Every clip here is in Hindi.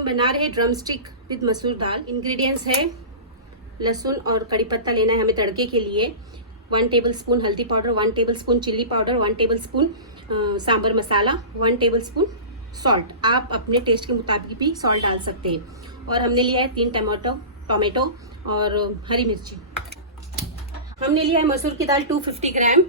हम बना रहे हैं ड्रम स्टिक विद मसूर दाल। इंग्रेडिएंट्स है लहसुन और कड़ी पत्ता लेना है हमें तड़के के लिए। 1 टेबलस्पून हल्दी powder, 1 tablespoon chilli powder, 1 tablespoon sambar masala, 1 tablespoon salt. आप अपने टेस्ट के मुताबिक भी सॉल्ट डाल सकते हैं। और हमने लिया है 3 टोमेटो और हरी मिर्ची। हमने लिया है मसूर की दाल 250 ग्राम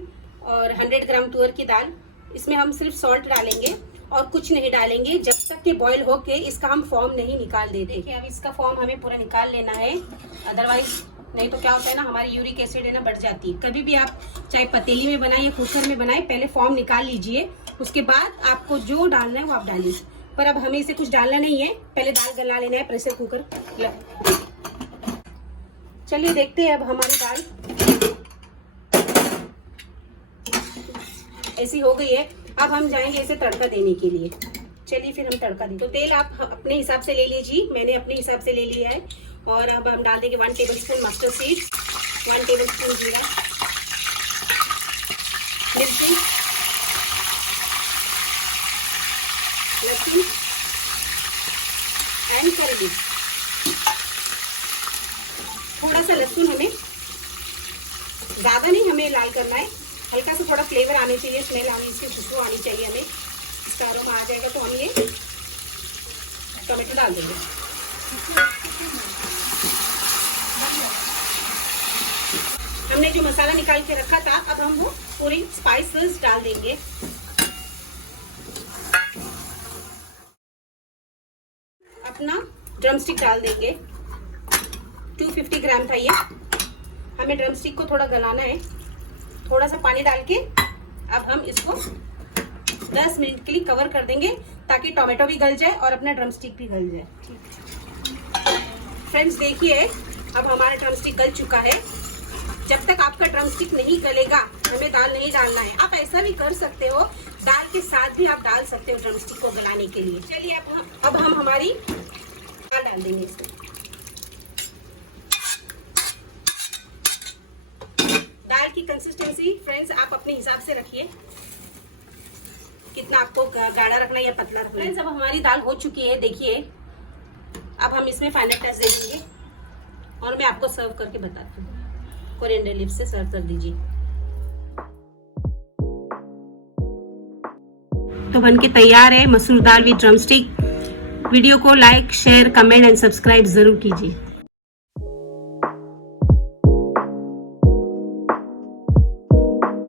और 100 ग्राम तुअर की दाल। इसमें हम सिर्फ सॉल्ट डालेंगे और कुछ नहीं डालेंगे जब तक कि बॉईल होके इसका हम फॉर्म नहीं निकाल देते। देखिए अब इसका फॉर्म हमें पूरा निकाल लेना है, अदरवाइज नहीं तो क्या होता है ना, हमारी यूरिक एसिड है ना बढ़ जाती है। कभी भी आप चाहे पतीली में बनाए या कुकर में बनाए, पहले फॉर्म निकाल लीजिए, उसके बाद आपको जो डालना है वो आप डालिए। पर अब हमें इसे कुछ डालना नहीं है, पहले दाल गला लेना है प्रेशर कुकर। चलिए देखते हैं अब हमारी दाल ऐसी हो गई है। अब हम जाएंगे इसे तड़का देने के लिए। चलिए फिर हम तड़का दें। तो तेल आप अपने हिसाब से ले लीजिए, मैंने अपने हिसाब से ले लिया है। और अब हम डाल देंगे 1 टेबलस्पून मस्टर्ड सीड, 1 टेबलस्पून जीरा, मिर्ची, लहसुन एंड करी। थोड़ा सा लहसुन हमें, ज्यादा नहीं हमें लाल करना है, हल्का सा थोड़ा फ्लेवर आने चाहिए, स्मेल आनी, इसकी खुशबू आनी चाहिए हमें। इसका अरोमा आ जाएगा तो हम ये टोमेटो डाल देंगे। हमने जो मसाला निकाल के रखा था, अब हम वो पूरी स्पाइसेस डाल देंगे। अपना ड्रम स्टिक डाल देंगे। 250 ग्राम था ये। हमें ड्रम स्टिक को थोड़ा गलाना है, थोड़ा सा पानी डाल के अब हम इसको 10 मिनट के लिए कवर कर देंगे ताकि टोमेटो भी गल जाए और अपना ड्रम स्टिक भी गल जाए। फ्रेंड्स देखिए अब हमारा ड्रम स्टिक गल चुका है। जब तक आपका ड्रम स्टिक नहीं गलेगा हमें दाल नहीं डालना है। आप ऐसा भी कर सकते हो, दाल के साथ भी आप डाल सकते हो ड्रम स्टिक को गलाने के लिए। चलिए अब हम हमारी दाल डाल देंगे इसमें। दाल की कंसिस्टेंसी फ्रेंड्स आप अपने हिसाब से रखिए, कितना आपको गाढ़ा रखना है या पतला रखना है। फ्रेंड्स अब हमारी दाल हो चुकी है, देखिए अब हम इसमें फाइनल टच दे देंगे और मैं आपको सर्व करके बताती हूँ। कोरिएंडर लीव्स से सर्व कर दीजिए। तो बनके तैयार है मसूर दाल विद ड्रम स्टिक। वीडियो को like, share, comment and subscribe जरूर कीजिए।